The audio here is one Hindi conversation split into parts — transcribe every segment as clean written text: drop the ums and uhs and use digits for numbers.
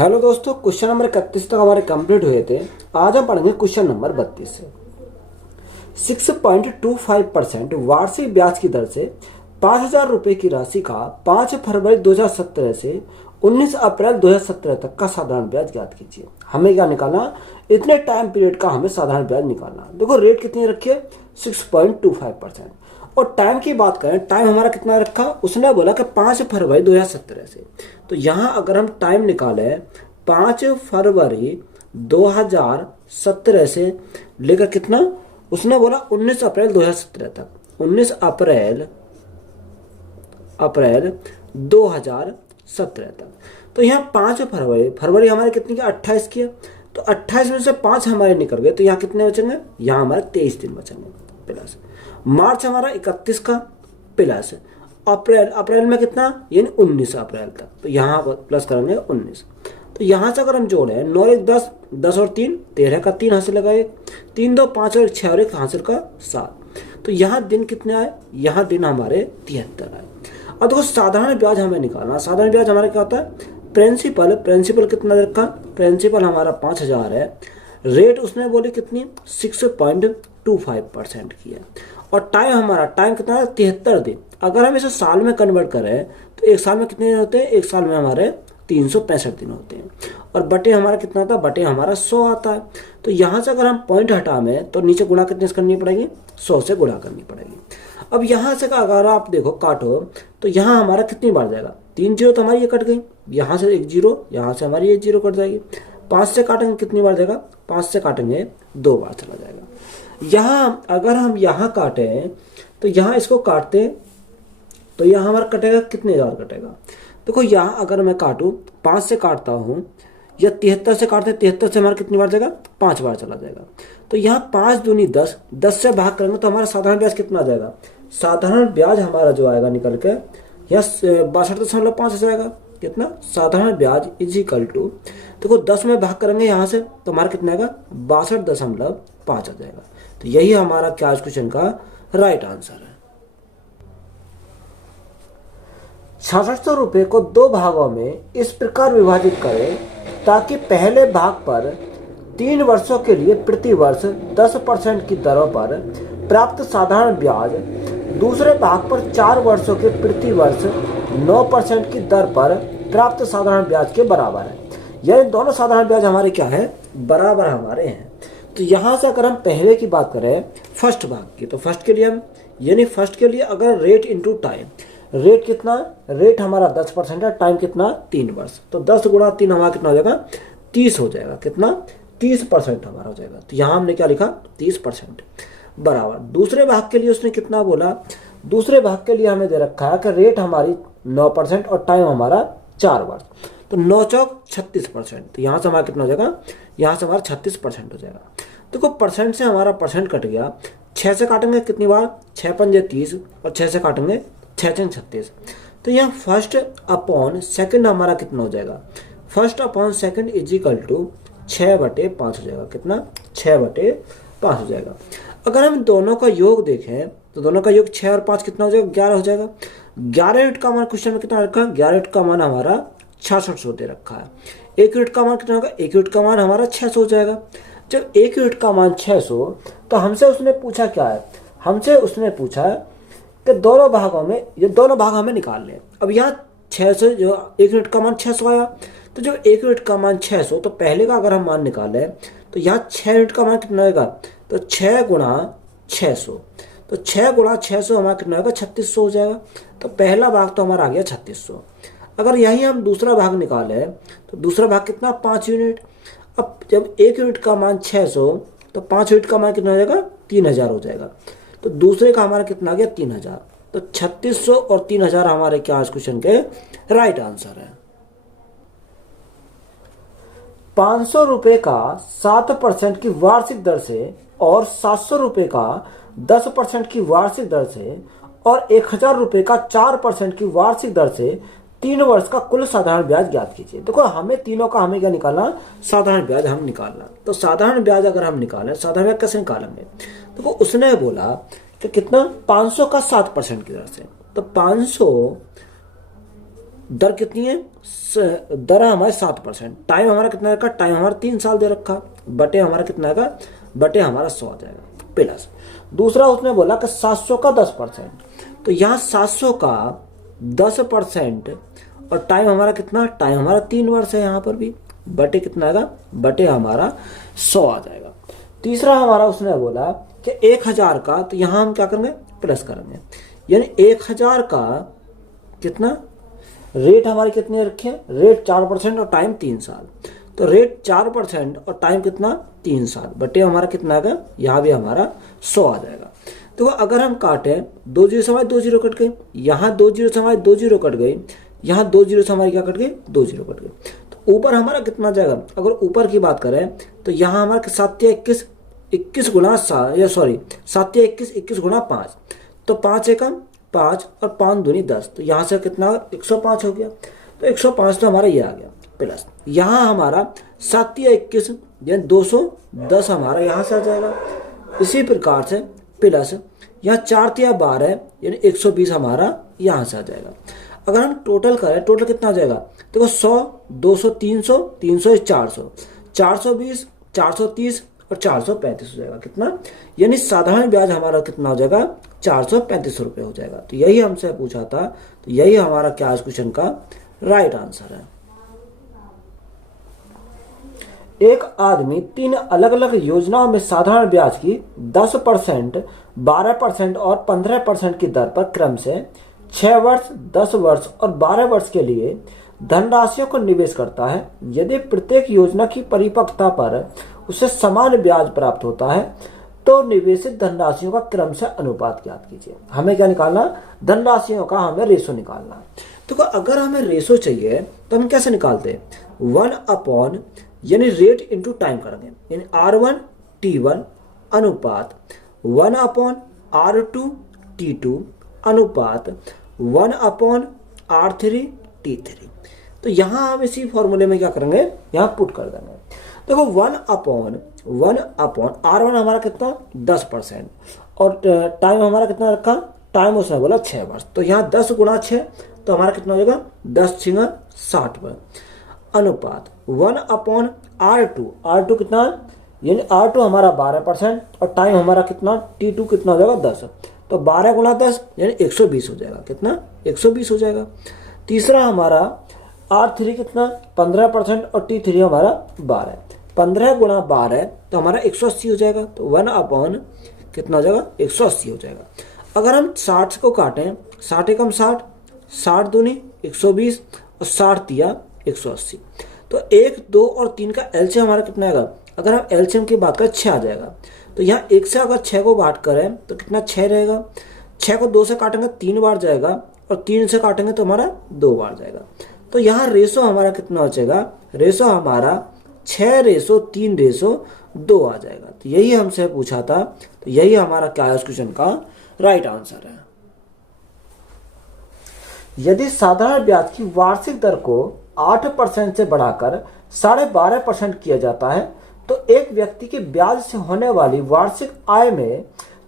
हेलो दोस्तों, क्वेश्चन नंबर 31 तक हमारे कंप्लीट हुए थे। आज हम पढ़ेंगे क्वेश्चन नंबर 32 से। 6.25% वार्षिक ब्याज की दर से 5,000 रुपए की राशि का 5 फरवरी 2017 से 19 अप्रैल 2017 तक का साधारण ब्याज ज्ञात कीजिए। हमें क्या निकालना, इतने टाइम पीरियड का हमें साधारण ब्याज निकालना। देखो रेट कितनी रखी है, 6.25%। और टाइम की बात करें, टाइम हमारा कितना रखा, उसने बोला कि 5 फरवरी 2017 से। तो यहाँ अगर हम टाइम निकाले 5 फरवरी 2017 से लेकर कितना, उसने बोला 19 अप्रैल 2017 तक, 19 अप्रैल 2017 तक। तो यहाँ 5 फरवरी हमारे कितनी की, 28 की है। तो 28 में से 5 हमारे निकल गए, तो यहाँ कितने बचेंगे, यहाँ हमारे 23 दिन बचेंगे प्लस। मार्च हमारा 31 का प्लस अप्रैल में कितना, यानी 19 अप्रैल तक। तो यहाँ प्लस करेंगे 19। तो यहाँ से अगर हम जोड़े 9 1 10, 10 और 3 13 का 3 हासिल लगा, 1 3 2 5 और 6 और 1 हासिल का 7। तो यहाँ दिन कितने आए, यहाँ दिन हमारे 73 आए। अब देखो साधारण ब्याज हमें निकालना। साधारण ब्याज हमारा क्या होता है, प्रिंसिपल कितना रखा, प्रिंसिपल हमारा 5,000 है। रेट उसने बोली कितनी, 6.25% की है। और टाइम कितना है, 73 दिन। अगर हम इसे साल में कन्वर्ट करें तो एक साल में कितने दिन होते हैं, एक साल में हमारे 365 दिन होते हैं। और बटे हमारा कितना आता है, बटे हमारा 100 आता है। तो यहाँ से अगर हम पॉइंट हटावें तो नीचे गुणा कितने से करनी पड़ेगी, 100 से गुणा करनी पड़ेगी। अब यहाँ से अगर आप देखो काटो तो यहाँ हमारा कितनी बार जाएगा, 3 जीरो तो हमारी ये कट गई, यहाँ से 1 जीरो, यहाँ से हमारी ये जीरो कट जाएगी। 5 से काटेंगे कितनी बार जाएगा, 5 से काटेंगे 2 बार चला जाएगा। यहाँ अगर हम यहाँ काटें तो यहाँ इसको काटते तो यहाँ हमारा कटेगा कितने बार कटेगा। देखो यहाँ अगर मैं काटूँ 5 से काटता हूँ या 73 से काटते, 73 से हमारा कितनी बार जाएगा, 5 बार चला जाएगा। तो यहाँ 5 दूनी 10, 10 से भाग करेंगे तो हमारा साधारण ब्याज कितना जाएगा, साधारण ब्याज हमारा जो आएगा निकल के यहाँ 62.5 जाएगा। कितना, साधारण ब्याज इज इक्वल टू, देखो 10 में भाग करेंगे यहाँ से तो हमारा कितना आएगा, 62.5 आ जाएगा। तो यही हमारा क्या क्वेश्चन का राइट आंसर है। 6600 रुपये को 2 भागों में इस प्रकार विभाजित करें ताकि पहले भाग पर 3 वर्षों के लिए प्रति वर्ष 10% की दरों पर प्राप्त साधारण ब्याज दूसरे भाग पर 4 वर्षों के प्रति वर्ष 9% की दर पर प्राप्त साधारण ब्याज के बराबर है। यानी दोनों साधारण ब्याज हमारे क्या है, बराबर हमारे हैं। तो यहाँ से अगर हम पहले की बात करें फर्स्ट भाग की, तो फर्स्ट के लिए हम यानी फर्स्ट के लिए अगर रेट इंटू टाइम, रेट कितना, रेट हमारा 10% है, टाइम कितना 3 वर्ष। तो 10 गुणा 3 हमारा कितना हो जाएगा, 30 हो जाएगा। कितना, 30% हमारा हो जाएगा। तो यहाँ हमने क्या लिखा, 30% बराबर। दूसरे भाग के लिए उसने कितना बोला, दूसरे भाग के लिए हमें दे रखा है कि रेट हमारी 9% और टाइम हमारा 4 वर्ष। तो 9 चौक 36%। तो यहाँ से हमारा कितना हो जाएगा, यहाँ से हमारा 36% हो जाएगा। देखो परसेंट से हमारा परसेंट कट गया, 6 से काटेंगे कितनी बार, 6 पंजे 30 और 6 से काटेंगे 6 चंग 36। तो यहाँ फर्स्ट अपॉन सेकंड हमारा कितना हो जाएगा, first upon second is equal to 6/5 हो जाएगा। कितना, 6/5 हो जाएगा। अगर हम दोनों का योग देखें तो दोनों का योग 6 और 5 कितना हो जाएगा, 11 हो जाएगा। 11 यूनिट का मान क्वेश्चन में कितना रखा है, 11 यूनिट का मान हमारा 6600 दे रखा है। 1 यूनिट का मान कितना होगा, 1 यूनिट का मान हमारा 600 हो जाएगा। जब 1 यूनिट का मान 600, तो हमसे उसने पूछा क्या है, हमसे उसने पूछा कि दोनों भागों में, ये दोनों भाग हमें निकाल लें। अब यहाँ 600 जो 1 यूनिट का मान 600 आया, तो जब 1 यूनिट का मान 600, तो पहले का अगर हम मान निकालें तो यहाँ 6 यूनिट का मान कितना आएगा, तो 6 गुणा 600। तो 6 गुणा 600 हमारा कितना आएगा, 3600 हो जाएगा। तो पहला भाग तो हमारा आ गया 3600। अगर यही हम दूसरा भाग निकालें तो दूसरा भाग कितना, 5 यूनिट। अब जब 1 यूनिट का मान 600, तो 5 यूनिट का मान कितना हो जाएगा, 3000 हो जाएगा। तो दूसरे का हमारा कितना आ गया, 3000। तो 3600 और 3000 हमारे क्या इस क्वेश्चन के राइट आंसर है। 500 रुपये का 7% की वार्षिक दर से और 700 रुपये का 10% की वार्षिक दर से और 1000 रुपये का 4% की वार्षिक दर से 3 वर्ष का कुल साधारण ब्याज ज्ञात कीजिए। देखो हमें तीनों का हमें क्या निकालना, साधारण ब्याज हम निकालना। तो साधारण ब्याज अगर हम निकालें, साधारण ब्याज कैसे निकालेंगे, देखो उसने बोला कि कितना, 500 का 7% की दर से। तो 500 दर कितनी है, दर है हमारे 7%। टाइम हमारा कितना रखा, टाइम हमारा 3 साल दे रखा, बटे हमारा कितना का, बटे हमारा 100 आ जाएगा प्लस। दूसरा उसने बोला कि 700 का 10%, तो यहाँ 700 का 10% और टाइम हमारा कितना, टाइम हमारा 3 वर्ष है यहाँ पर भी, बटे कितना आएगा, बटे हमारा 100 आ जाएगा। तीसरा हमारा उसने बोला कि 1000 का, तो यहाँ हम क्या करेंगे, प्लस करेंगे, यानी 1000 का कितना, रेट हमारे कितने रखे, रेट 4% और टाइम 3 साल, तो रेट 4% और टाइम कितना 3 साल, बटे हमारा कितना आएगा, यहाँ भी हमारा 100 आ जाएगा। तो अगर हम काटें, 2 जीरो से हमारे 2 जीरो कट गए, यहाँ 2 जीरो से हमारे 2 जीरो कट गई, यहाँ 2 जीरो से हमारे क्या कट गए, 2 जीरो कट गए, तो ऊपर हमारा कितना जाएगा, अगर ऊपर की बात करें तो यहाँ हमारा 7 या 21, 21 गुना 7 या सॉरी 7 या 21, 21 गुना 5, तो 5 एकम 5 और 5 दूनी 10, तो यहाँ से कितना 105 हो गया, तो 105 तो हमारा ये आ गया प्लस। यहाँ हमारा 7 या 21 यानी 210 हमारा यहाँ से आ जाएगा। इसी प्रकार से प्लस यहाँ 4 या 12 यानी 120 हमारा यहाँ से आ जाएगा। अगर हम टोटल करें, टोटल कितना आ जाएगा, देखो 100, 200, 300, 300, 400, 420, 430 और 435 हो जाएगा कितना, यानी साधारण ब्याज हमारा कितना हो जाएगा, 435 रुपये हो जाएगा। तो यही हमसे पूछा था, तो यही हमारा क्या इस क्वेश्चन का राइट आंसर है। एक आदमी 3 अलग अलग योजनाओं में साधारण ब्याज की 10%, 12% और 15% की दर पर क्रम से 6 वर्ष, 10 वर्ष और 12 वर्ष के लिए धनराशियों को निवेश करता है। यदि प्रत्येक योजना की परिपक्वता पर उसे समान ब्याज प्राप्त होता है तो निवेशित धनराशियों का क्रम से अनुपात ज्ञात कीजिए। हमें क्या निकालना, धनराशियों का हमें रेशो निकालना। तो अगर हमें रेशो चाहिए तो हम कैसे निकालते हैं, 1 यानी रेट इंटू टाइम करेंगे, यानी R1 T1 अनुपात 1/R2 T2 अनुपात 1/R3 T3। तो यहां हम इसी फॉर्मूले में क्या करेंगे, यहां पुट कर देंगे। देखो 1/1 R1 हमारा कितना 10% और टाइम हमारा कितना रखा, टाइम उसने बोला 6 वर्ष, तो यहाँ 10 गुणा 6 तो हमारा कितना हो जाएगा, 10 6 60 अनुपात 1/R2, R2 कितना, यानी R2 हमारा 12% और टाइम हमारा कितना T2 कितना हो जाएगा 10, तो 12 गुणा 10 यानी 120 हो जाएगा, कितना 120 हो जाएगा। तीसरा हमारा R3 कितना 15% और T3 हमारा 12, 15 गुणा 12 तो हमारा 180 हो जाएगा, तो 1/ कितना हो जाएगा 180 हो जाएगा। अगर हम 60 को काटें, 60 एकम 60, 60 दूनी 120 और 60 तिया 180, तो 1, 2 और 3 का एलसीएम हमारा कितना आएगा, अगर हम एलसीएम की बात करें 6 आ जाएगा। तो यहाँ 1 से अगर 6 को बात करें तो कितना 6 रहेगा, 6 को 2 से काटेंगे 3 बार जाएगा और 3 से काटेंगे तो हमारा 2 बार जाएगा। तो यहाँ रेशो हमारा कितना हो जाएगा, रेशो हमारा 6:3:2 आ जाएगा। तो यही हमसे पूछा था, तो यही हमारा क्या है इस क्वेश्चन का राइट आंसर है। यदि साधारण ब्याज की वार्षिक दर को 8% से बढ़ाकर 12.5% किया जाता है तो एक व्यक्ति के ब्याज से होने वाली वार्षिक आय में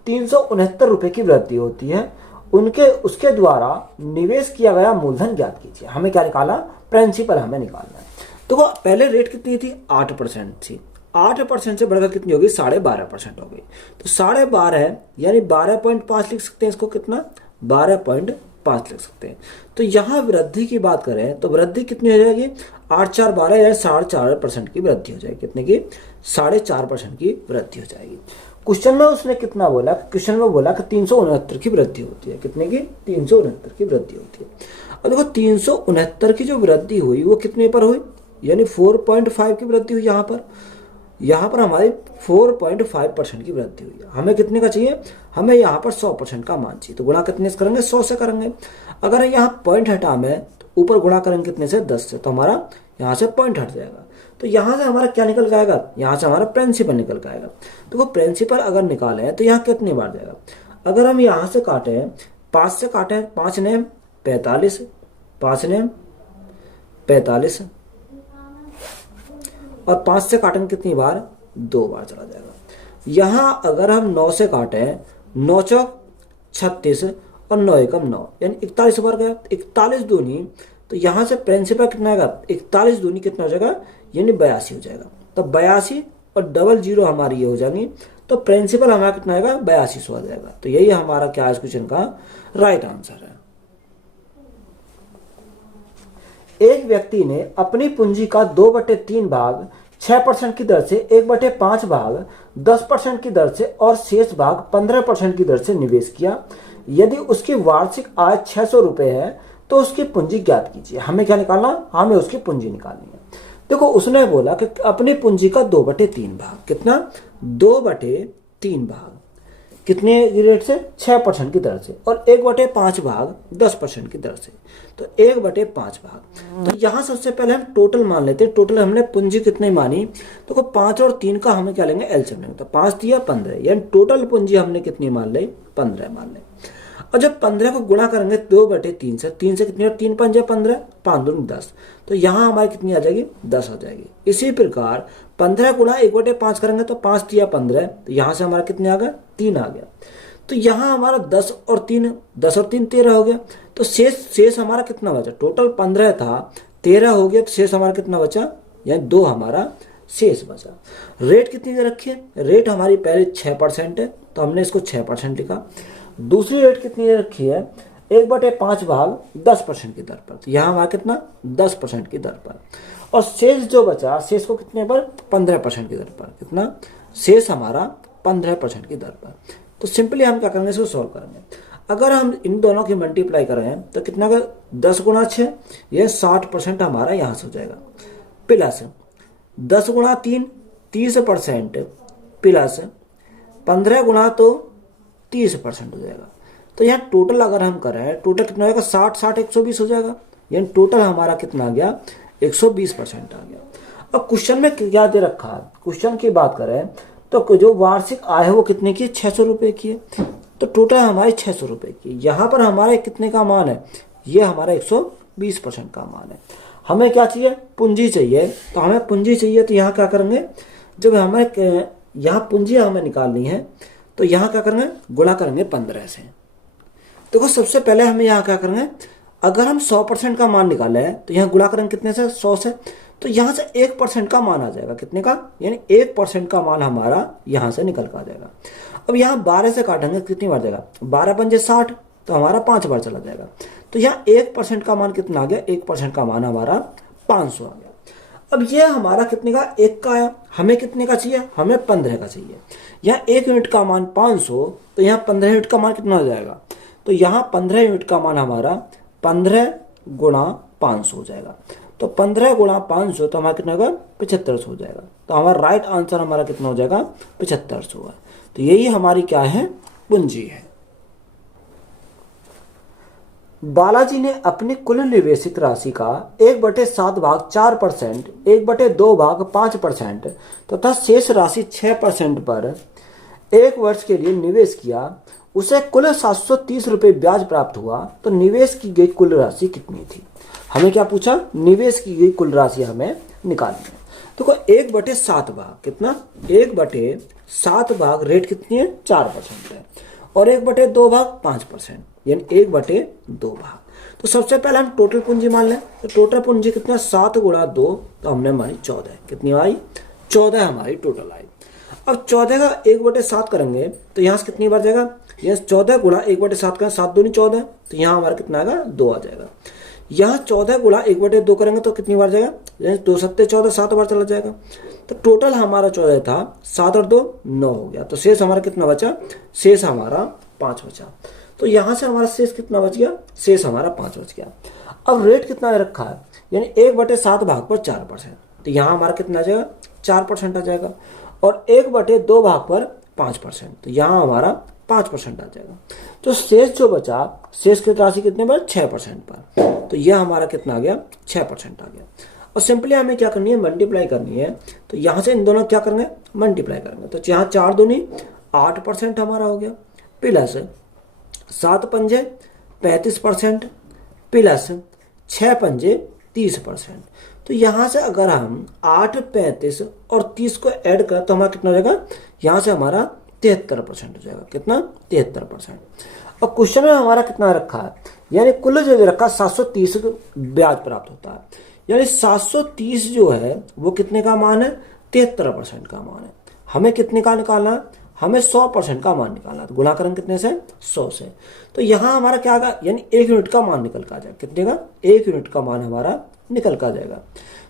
369 रुपए की वृद्धि होती है। उसके द्वारा निवेश किया गया मूलधन ज्ञात कीजिए। हमें क्या निकालना, प्रिंसिपल हमें निकालना है। तो वो पहले रेट कितनी थी, 8% थी, 8% से बढ़कर कितनी होगी, 12.5% हो गई। तो 12.5 यानी 12.5 लिख सकते हैं, इसको कितना 12.5 लिख सकते हैं। तो यहाँ वृद्धि की बात करें तो वृद्धि कितनी हो जाएगी, 8 4 12 यानी 4.5% की वृद्धि हो जाएगी, कितने की 4.5% की वृद्धि हो जाएगी। क्वेश्चन में उसने कितना बोला, क्वेश्चन में बोला कि 369 की वृद्धि होती है, कितने की 369 की वृद्धि होती है। और देखो 369 की जो वृद्धि हुई वो कितने पर हुई, यानी 4.5 की वृद्धि हुई। यहाँ पर हमारी 4.5% की वृद्धि हुई है। हमें कितने का चाहिए, हमें यहाँ पर 100% का मान चाहिए, तो गुणा कितने से करेंगे, 100 से करेंगे। अगर यहाँ पॉइंट हटाएं तो ऊपर गुणा करेंगे कितने से, 10 से, तो हमारा यहाँ से पॉइंट हट जाएगा। तो यहाँ से हमारा क्या निकल जाएगा, यहाँ से हमारा प्रिंसिपल निकल जाएगा। तो वो प्रिंसिपल अगर निकाले तो यहाँ कितनी बार जाएगा, अगर हम यहाँ से काटें 5 से काटें, 5 ने 45, 5 ने 45 और 5 से काटेंगे कितनी बार, 2 बार चला जाएगा। यहाँ अगर हम 9 से काटें, 9 चौक 36 और 9 एकम 9 यानी 41 बार गया, 41 दूनी तो यहाँ से प्रिंसिपल कितना आएगा, 41 दूनी कितना हो जाएगा, यानी 82 हो जाएगा। तो 82 और डबल जीरो हमारी ये हो जाएंगी, तो प्रिंसिपल हमारा कितना आएगा, 8200 आ जाएगा। तो यही हमारा क्या इस क्वेश्चन का राइट आंसर है। एक व्यक्ति ने अपनी पूंजी का 2/3 भाग 6% की दर से, 1/5 भाग 10% की दर से और शेष भाग 15% की दर से निवेश किया। यदि उसकी वार्षिक आय 600 रुपये है तो उसकी पूंजी ज्ञात कीजिए। हमें क्या निकालना, हमें उसकी पूंजी निकालनी है। देखो उसने बोला कि अपनी पूंजी का 2/3 भाग, कितना, 2/3 भाग कितने रेट से, 6% की दर से, और 1/5 भाग 10% की दर से, तो 1/5 भाग। तो यहाँ सबसे पहले हम टोटल मान लेते हैं। टोटल हमने पूंजी कितनी मानी, तो 5 और 3 का हमें क्या लेंगे, एलसीएम लेंगे। तो 5 दिया 15, यानी टोटल पूंजी हमने कितनी मान ली, 15 मान ली। और जब 15 को गुणा करेंगे 2/3 से, 3 से कितनी, 3 5 15, 5 दूनी 10, तो यहाँ हमारी कितनी आ जाएगी, 10 आ जाएगी। इसी प्रकार 15 गुणा 1/5 करेंगे तो 5 दिया 15, तो यहाँ से हमारा कितने आ गया, 3 आ गया। तो यहाँ हमारा 10 और 3 13 हो गया। तो शेष हमारा कितना बचा, टोटल 15 था, 13 हो गया, तो शेष हमारा कितना बचा, यानी 2 हमारा शेष बचा। रेट कितनी दे रखी है, रेट हमारी पहले 6% है, तो हमने इसको 6% लिखा। दूसरी रेट कितनी दे रखी है, 1/5 भाग 10% की दर पर, तो यहाँ हमारा कितना, 10% की दर पर। और शेष जो बचा, शेष को कितने पर, 15% की दर पर, कितना शेष हमारा 15% की दर पर। तो सिंपली हम क्या करेंगे, इसको सॉल्व करेंगे। अगर हम इन दोनों की मल्टीप्लाई करें तो कितना का, 10 गुणा 6, ये 60% हमारा यहाँ से हो जाएगा, प्लस 10 गुणा 3 30%, प्लस 15 गुणा तो 30% हो जाएगा। तो यहाँ टोटल अगर हम करें, टोटल कितना हो जाएगा, 60 60 120 हो जाएगा, यानी टोटल हमारा कितना आ गया, 120% आ गया। अब क्वेश्चन में क्या दे रखा है, क्वेश्चन की बात करें तो जो वार्षिक आय है वो कितने की, 600 रुपये की है। तो टोटल हमारी 600 रुपये की, यहाँ पर हमारे कितने का मान है, ये हमारा 120% का मान है। हमें क्या चाहिए, पूंजी चाहिए। तो हमें पूंजी चाहिए, तो यहाँ क्या करेंगे, जब हमें यहाँ पूंजी हमें निकालनी है तो यहाँ क्या करेंगे, गुणा करेंगे 15 से। देखो सबसे पहले हमें यहाँ क्या करेंगे, अगर हम 100% का मान निकाले है तो यहाँ गुणा करेंगे कितने से, 100 से। तो यहाँ से 1% का मान आ जाएगा, कितने का, यानी 1% का मान हमारा यहाँ से निकल कर आ जाएगा। अब यहाँ 12 से काटेंगे कितनी बार जाएगा, 12 पंजे 60, तो हमारा 5 बार चला जाएगा। तो यहाँ 1% का मान कितना आ गया, 1% का मान हमारा 500 आ गया। अब ये हमारा कितने का, 1 का आया, हमें कितने का चाहिए, हमें 15 का चाहिए। यहाँ 1 यूनिट का मान 500, तो यहाँ 15 यूनिट का मान कितना हो जाएगा, तो यहाँ 15 यूनिट का मान हमारा 15 गुणा 500 हो जाएगा। तो 15 गुणा 500 तो हमारा कितना होगा, 7500 हो जाएगा। तो हमारा राइट आंसर हमारा कितना हो जाएगा, 7500 है। तो यही हमारी क्या है, पूंजी है। बालाजी ने अपनी कुल निवेशित राशि का 1/7 भाग 4%, 1/2 भाग 5% तथा शेष राशि 6% पर 1 वर्ष के लिए निवेश किया। उसे कुल 730 रुपये ब्याज प्राप्त हुआ। तो निवेश की गई कुल राशि कितनी थी। हमें क्या पूछा, निवेश की गई कुल राशि हमें निकालनी है। तो 1/7 भाग कितना, 1/7 भाग रेट कितनी है, 4% है, और 1/2 भाग 5%, यानी 1/2 भाग। तो सबसे पहले हम टोटल पूंजी मान लें। तो टोटल पूंजी कितना, 7 गुणा 2, तो हमने मानी 14, कितनी आई, 14 हमारी टोटल आई। अब 14 का 1/7 करेंगे तो यहाँ से कितनी बार जाएगा, यहाँ 14 गुणा 1/7 का 7 दूनी 14, तो यहाँ हमारा कितना आएगा, 2 आ जाएगा। यहाँ 14 गुणा 1/2 करेंगे तो कितनी बार जाएगा, 2 7 14, 7 बार चला जाएगा। तो टोटल हमारा 14 था, 7 और 2 9 हो गया। तो शेष हमारा कितना बचा, शेष हमारा 5 बचा। तो यहाँ से हमारा शेष कितना बच गया, शेष हमारा 5 बच गया। अब रेट कितना रखा है, यानी 1/7 भाग पर 4%, तो यहाँ हमारा कितना आ जाएगा, 4% आ जाएगा। और 1/2 भाग पर 5%, तो यहाँ हमारा 5% आ जाएगा। तो शेष जो बचा, शेष की राशि कितने पर, 6% पर, तो यह हमारा कितना आ गया, 6% आ गया। और सिंपली हमें क्या करनी है, मल्टीप्लाई करनी है। तो यहाँ से इन दोनों क्या करेंगे, मल्टीप्लाई करेंगे। तो यहाँ 4 दूनी 8% हमारा हो गया, प्लस 7 पंजे 35%, प्लस 6 पंजे 30%। तो यहाँ से अगर हम 8, 35 और 30 को ऐड करें तो हमारा कितना हो जाएगा, यहाँ से हमारा 73% हो जाएगा, कितना, 73%। और क्वेश्चन में हमारा कितना रखा है, यानी कुल जो दे रखा 730 ब्याज प्राप्त होता है। यानी 730 जो है वो कितने का मान है, 73% का मान है। हमें कितने का निकालना है, हमें 100% का मान निकालना है। तो गुणा करेंगे कितने से, 100 से। तो यहाँ हमारा क्या आएगा, यानी 1 यूनिट का मान निकल का जाएगा। कितने का, 1 यूनिट का मान हमारा निकल का जाएगा।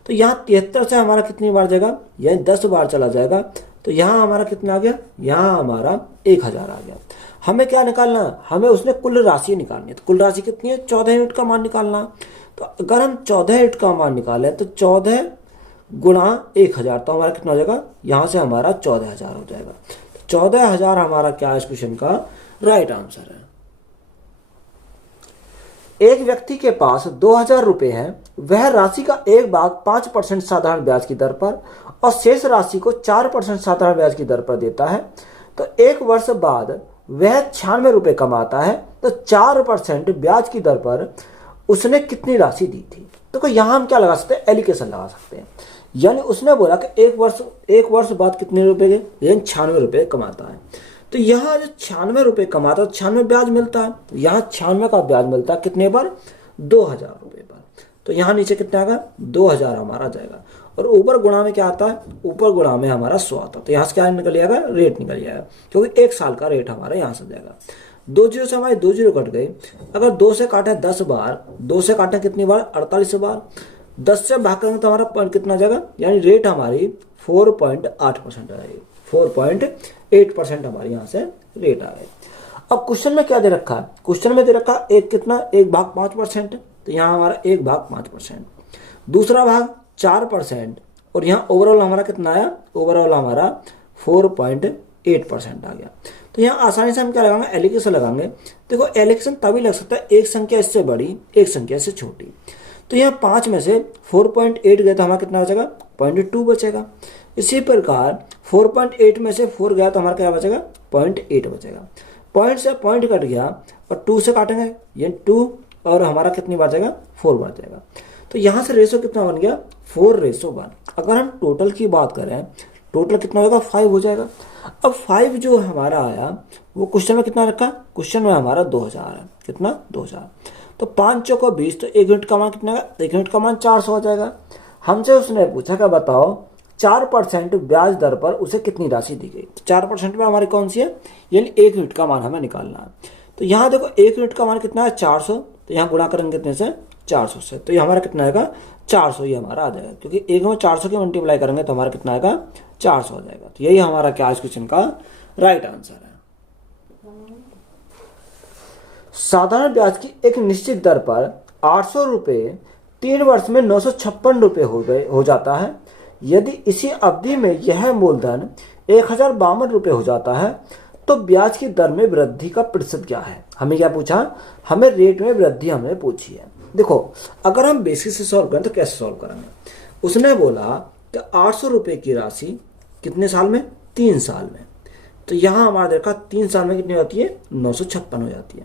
तो यहाँ 73 से हमारा कितनी बार जाएगा, यानी 10 बार चला जाएगा। तो यहाँ हमारा कितना आ गया, यहाँ हमारा 1000 आ गया। हमें क्या निकालना है, हमें उसने कुल राशि निकालनी है। तो कुल राशि कितनी है, 14 यूनिट का मान निकालना। तो अगर हम 14 यूनिट का मान निकाले तो 14 गुणा 1000, तो हमारा कितना हो जाएगा, यहाँ से हमारा 14000 हो जाएगा। 14000 हमारा क्या है इस क्वेश्चन का राइट आंसर है। एक व्यक्ति के पास 2000 रुपए है, वह राशि का एक भाग 5% साधारण ब्याज की दर पर और शेष राशि को 4% साधारण ब्याज की दर पर देता है। तो एक वर्ष बाद वह 96 रुपए कमाता है, तो 4% ब्याज की दर पर उसने कितनी राशि दी थी। तो यहाँ हम क्या लगा सकते हैं, एलिकेशन लगा सकते हैं। यानी उसने बोला कि एक वर्ष बाद कितने रुपए के, यानी 96 रुपए कमाता है। तो यहाँ जो 96 रुपए कमाता है, 96 ब्याज मिलता है। तो यहाँ 96 का ब्याज मिलता है कितने पर, 2000 रुपए पर। तो यहाँ नीचे कितना आएगा, 2000 हमारा जाएगा। और ऊपर गुणा में क्या आता है, ऊपर गुणा में हमारा 100 आता है। तो यहाँ से क्या निकल जाएगा, रेट निकल जाएगा, क्योंकि 1 साल का रेट हमारा यहाँ से जाएगा। 2 जीरो से हमारे 2 जीरो कट गए। अगर 2 से काटे 10 बार, 2 से काटे कितनी बार, 48 बार। 10 से भाग करेंगे तो हमारा पॉइंट कितना जाएगा, यानी रेट हमारी 4.8% आएगी। 4.8% हमारे यहाँ से रेट आ गए। अब क्वेश्चन में क्या दे रखा है, क्वेश्चन में दे रखा एक कितना, 1 भाग 5%। तो यहाँ हमारा 1 भाग 5%, दूसरा भाग 4%, और यहाँ ओवरऑल हमारा कितना आया, ओवरऑल हमारा 4.8% आ गया। तो यहाँ आसानी से हम क्या लगाएंगे, एलिकेशन लगाएंगे। देखो एलिकेशन तभी लग सकता है एक संख्या इससे बड़ी, एक संख्या इससे छोटी। तो यहाँ 5 में से 4.8 गया तो हमारा कितना बचेगा, 0.2 बचेगा। इसी प्रकार 4.8 में से 4 गया तो हमारा क्या बचेगा, 0.8 बचेगा। पॉइंट से पॉइंट कट गया और 2 से काटेंगे, ये 2, और हमारा कितनी बार जाएगा, 4 बार जाएगा। तो यहाँ से रेशो कितना बन गया, 4:1। अगर हम टोटल की बात करें, टोटल कितना होगा, 5 हो जाएगा। अब 5 जो हमारा आया वो क्वेश्चन में कितना रखा, क्वेश्चन में हमारा 2000 है। कितना, 2000। तो 5 चौको 20, तो 1 यूनिट का मान कितना है, 1 यूनिट का मान 400 हो जाएगा। हमसे उसने पूछा कि बताओ 4% ब्याज दर पर उसे कितनी राशि दी गई। तो 4% में हमारी कौन सी है, यानी 1 यूनिट का मान हमें निकालना है। तो यहाँ देखो 1 यूनिट का मान कितना है, 400। तो यहाँ गुणा करेंगे कितने से, 400 से। तो ये हमारा कितना आएगा, 400 ही हमारा आ जाएगा, क्योंकि 1 में 400 की मल्टीप्लाई करेंगे तो हमारा कितना आएगा, 400 हो जाएगा। तो यही हमारा क्या इस क्वेश्चन का राइट आंसर है। साधारण ब्याज की एक निश्चित दर पर 800 रुपये 3 वर्ष में 956 रुपये हो जाता है। यदि इसी अवधि में यह मूलधन 1052 रुपये हो जाता है तो ब्याज की दर में वृद्धि का प्रतिशत क्या है। हमें क्या पूछा, हमें रेट में वृद्धि हमें पूछी है। देखो अगर हम बेसिक से सॉल्व करें तो कैसे सॉल्व करेंगे, उसने बोला कि 800 रुपये की राशि कितने साल में, 3 साल में। तो यहाँ हमारा देखा 3 साल में कितनी होती है, 956 हो जाती है।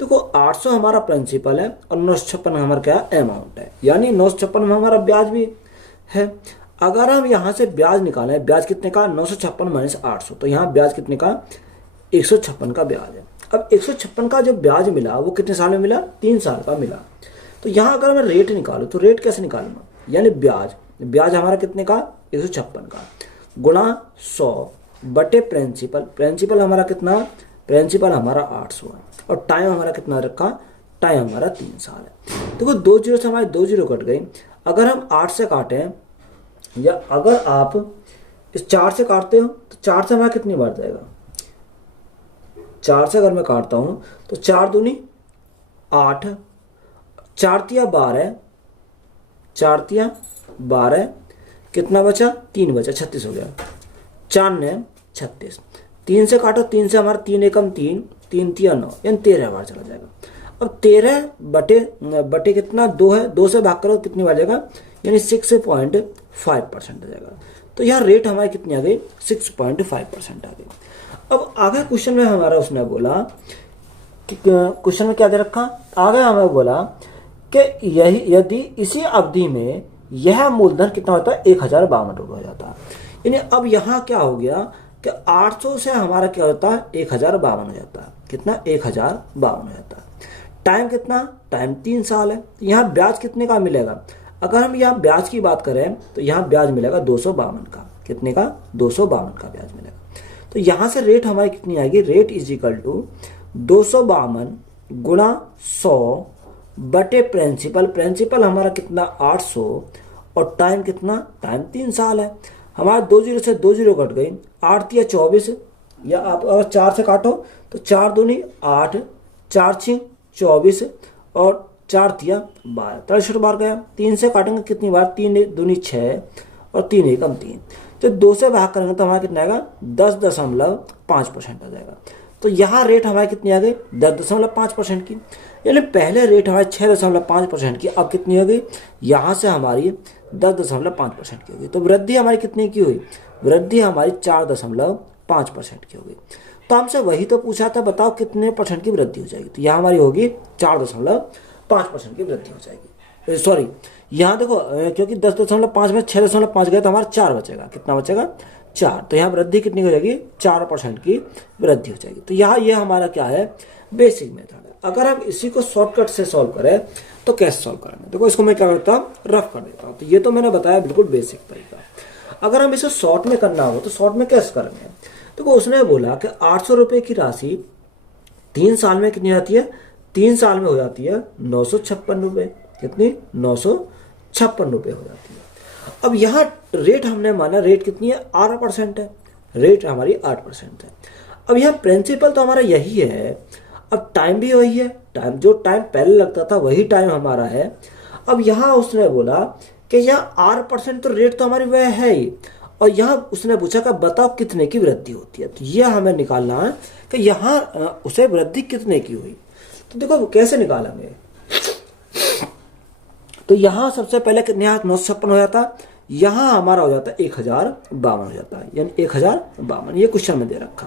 देखो 800 हमारा प्रिंसिपल है और 956 हमारा क्या अमाउंट है, यानी 956 में हमारा ब्याज भी है। अगर हम यहाँ से ब्याज निकालें, ब्याज कितने का, 956 माइनस 800, तो यहाँ ब्याज कितने का, 156 का ब्याज है। अब 156 का जो ब्याज मिला वो कितने साल में मिला, 3 साल का मिला। तो यहाँ अगर मैं रेट निकालूँ तो रेट कैसे निकालूंगा, यानी ब्याज हमारा कितने का, 156 का, गुणा 100 बटे प्रिंसिपल हमारा कितना, प्रिंसिपल हमारा 800 है, और टाइम हमारा कितना रखा, टाइम हमारा 3 साल है। देखो 2 जीरो से हमारे 2 जीरो कट गई। अगर हम 8 से काटें, या अगर आप इस 4 से काटते हो तो 4 से हमारा कितनी बार जाएगा, 4 से अगर मैं काटता हूं तो 4 दूनी 8, 4 तिया 12, 4 तिया 12, कितना बचा, 3 बचा, 36 हो गया। 4 ने 36, 3 से काटो, 3 से हमारा 3 एकम 3, 3 तिया 9, यानी 13 बार चला जाएगा। अब 13 बटे कितना, 2 है, 2 से भाग करो कितनी बार जाएगा, यानी 6.5% आ जाएगा। तो यहाँ रेट हमारी कितनी आ गई, 6.5% आ गई। अब आगे क्वेश्चन में हमारा उसने बोला कि क्वेश्चन में क्या दे रखा, आगे हमें बोला कि यदि इसी अवधि में यह मूलधन कितना होता है, 1052 रुपये हो जाता है। यानी अब यहाँ क्या हो गया कि 800 से हमारा क्या होता है, 1052 हो जाता है। कितना, 1052 हो जाता है। टाइम कितना, टाइम 3 साल है। तो यहाँ ब्याज कितने का मिलेगा, अगर हम यहाँ ब्याज की बात करें तो यहाँ ब्याज मिलेगा 252 का। कितने का, 252 का ब्याज मिलेगा। तो यहाँ से रेट हमारी कितनी आएगी, रेट इज इक्वल टू 252 गुणा 100 बटे प्रिंसिपल। प्रिंसिपल हमारा कितना 800 और टाइम कितना, टाइम 3 साल है। हमारा 2 जीरो से 2 जीरो कट गई, 8 तिया 24, या आप अगर 4 से काटो तो 4 दूनी 8, 4 6 24 और 4 तिया 12, 63 बार गया। 3 से काटेंगे कितनी बार, 3 दूनी 6 और 3 एकम 3। तो 2 से भाग करेंगे तो हमारा कितना आएगा, 10.5% आ जाएगा। तो यहाँ रेट हमारी कितनी आ गई, 10.5% की। यानी पहले रेट हमारी 6.5% की, अब कितनी हो गई, यहाँ से हमारी 10.5% की होगी। तो वृद्धि हमारी कितनी की हुई, वृद्धि हमारी 4.5% की होगी। तो हमसे वही तो पूछा था, बताओ कितने परसेंट की वृद्धि हो जाएगी। तो यहाँ हमारी होगी 4.5% की वृद्धि हो जाएगी। सॉरी, यहाँ देखो क्योंकि 10.5 में 6.5 गए तो हमारा 4 बचेगा। कितना बचेगा, 4। तो यहाँ वृद्धि कितनी हो जाएगी, 4% की वृद्धि हो जाएगी। तो यहाँ ये हमारा क्या है, बेसिक मेथड है। अगर हम इसी को शॉर्टकट से सॉल्व करें तो कैसे सॉल्व करेंगे, देखो इसको मैं क्या करता हूँ, रफ कर देता हूँ। तो ये तो मैंने बताया बिल्कुल बेसिक तरीका। अगर हम इसे शॉर्ट में करना हो तो शॉर्ट में कैसे करेंगे। देखो उसने बोला कि 800 रुपये की राशि 3 साल में कितनी आती है, 3 साल में हो जाती है 956 रुपये। कितनी, 956 रुपये हो जाती है। अब यहाँ रेट हमने माना, रेट कितनी है, 8% है। रेट हमारी 8% है। अब यहाँ प्रिंसिपल तो हमारा यही है, अब टाइम भी वही है, टाइम जो टाइम पहले लगता था वही टाइम हमारा है। अब यहाँ उसने बोला कि यहाँ 8% तो रेट तो हमारी वह है ही, और यहाँ उसने पूछा कि बताओ कितने की वृद्धि होती है। तो यह हमें निकालना है कि यहाँ उसे वृद्धि कितने की हुई। तो देखो कैसे निकालेंगे। तो यहाँ सबसे पहले कितने, 956 हो जाता, यहाँ हमारा हो जाता है 1052 हो जाता है, यानी 1052 ये क्वेश्चन में दे रखा।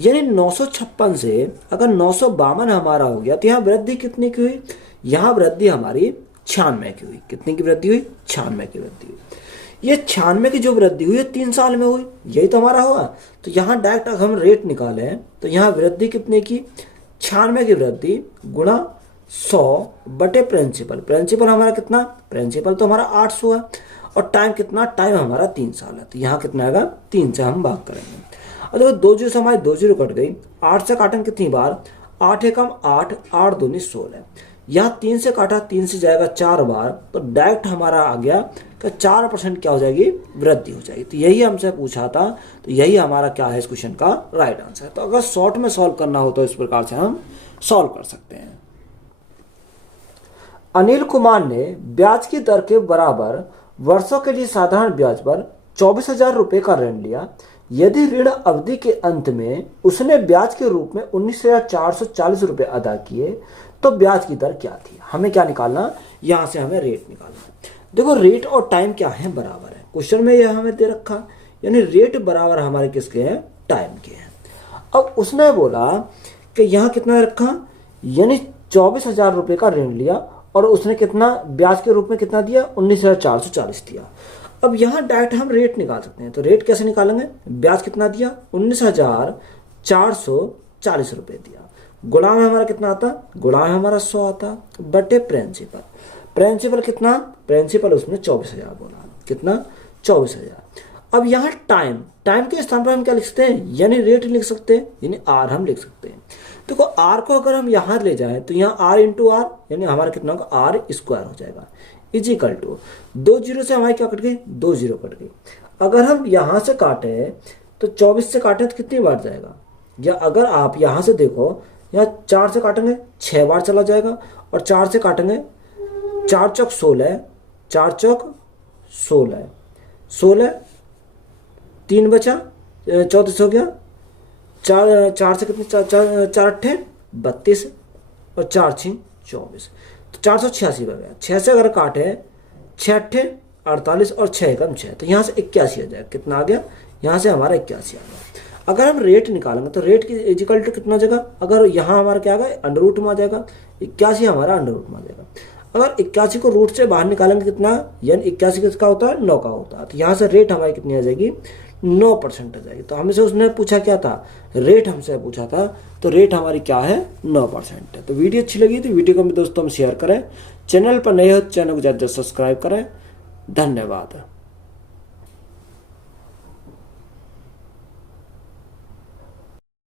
यानी 956 से अगर 952 हमारा हो गया तो यहाँ वृद्धि कितनी की हुई, यहाँ वृद्धि हमारी 96 की हुई। कितनी की वृद्धि हुई, 96 की वृद्धि हुई। ये 96 की जो वृद्धि हुई है 3 साल में हुई, यही तो हमारा हुआ। तो यहाँ डायरेक्ट अगर हम रेट निकाले तो यहाँ वृद्धि कितने की, 96 की वृद्धि गुणा 100 बटे प्रिंसिपल। प्रिंसिपल हमारा कितना, प्रिंसिपल तो हमारा 800 है, और टाइम कितना, टाइम हमारा 3 साल है। तो यहाँ कितना आएगा, 3 से हम भाग करेंगे। और देखो 2 जीरो से हमारी 2 जीरो कट गई, 8 से काटेंगे कितनी बार, 8 एकम 8, 8 दूनी 16। यहाँ 3 से काटा, 3 से जाएगा 4 बार, तो डायरेक्ट हमारा आ गया कि 4% क्या हो जाएगी, वृद्धि हो जाएगी। तो यही हमसे पूछा था, तो यही हमारा क्या है इस क्वेश्चन का राइट आंसर। तो अगर शॉर्ट में सॉल्व करना हो तो इस प्रकार से हम सॉल्व कर सकते हैं। अनिल कुमार ने ब्याज की दर के बराबर वर्षों के लिए साधारण ब्याज पर 24,000 रुपये का ऋण लिया। यदि ऋण अवधि के अंत में उसने ब्याज के रूप में 19,440 रुपये अदा किए तो ब्याज की दर क्या थी। हमें क्या निकालना, यहां से हमें रेट निकालना। देखो रेट और टाइम क्या है, बराबर है। क्वेश्चन में यह हमें दे रखा, यानी रेट बराबर हमारे किसके हैं, टाइम के हैं। अब उसने बोला कि यहाँ कितना रखा, यानी 24,000 रुपये का ऋण लिया और उसने कितना ब्याज के रूप में कितना दिया, 19,440 दिया। अब यहाँ डायरेक्ट हम रेट निकाल सकते हैं। तो रेट कैसे निकालेंगे, ब्याज कितना दिया, 19,440 रुपये दिया, गुणा में हमारा कितना आता, गुणा में हमारा 100 आता, बटे प्रिंसिपल। प्रिंसिपल कितना, प्रिंसिपल उसने 24,000 बोला, कितना 24,000। अब यहाँ टाइम, टाइम के स्थान पर हम क्या लिख सकते हैं, यानी रेट लिख सकते हैं, यानी आर हम लिख सकते हैं। देखो आर को अगर हम यहाँ ले जाएं तो यहाँ आर इंटू आर, यानी हमारा कितना होगा, आर स्क्वायर हो जाएगा, इज इक्वल टू 2 जीरो से हमारी क्या कट गई, 2 जीरो कट गई। अगर हम यहाँ से काटे तो 24 से काटे तो कितनी बार जाएगा, या अगर आप यहाँ से देखो, यहाँ 4 से काटेंगे 6 बार चला जाएगा, और 4 से काटेंगे 4 चौक 16, 4 चौक 16, 16 3 बचा 34 हो गया, 4 से कितने, 4 अट्ठे 32 और 4 6 24, तो 486 हो गया। 6 से अगर काटे 6 अट्ठे 48 और 6 एकम 6, तो यहाँ से 81 आ जाएगा। कितना आ गया, यहाँ से हमारा 81 आ गया। अगर हम रेट निकालेंगे तो रेट की इक्वल टू कितना हो जाएगा, अगर यहाँ हमारा क्या आ गया, अंडर रूट में आ जाएगा, 81 हमारा अंडर रूट में आ जाएगा। अगर 81 को रूट से बाहर निकालेंगे कितना, यानी 81 किसका होता है, 9 का होता है। तो यहाँ से रेट हमारी कितनी आ जाएगी, 9% आ जाएगी। तो हमसे उसने पूछा क्या था, रेट हमसे पूछा था, तो रेट हमारी क्या है, 9% है। तो वीडियो अच्छी लगी तो वीडियो को भी दोस्तों हम शेयर करें, चैनल पर नए हो चैनल को ज़्यादा सब्सक्राइब करें। धन्यवाद।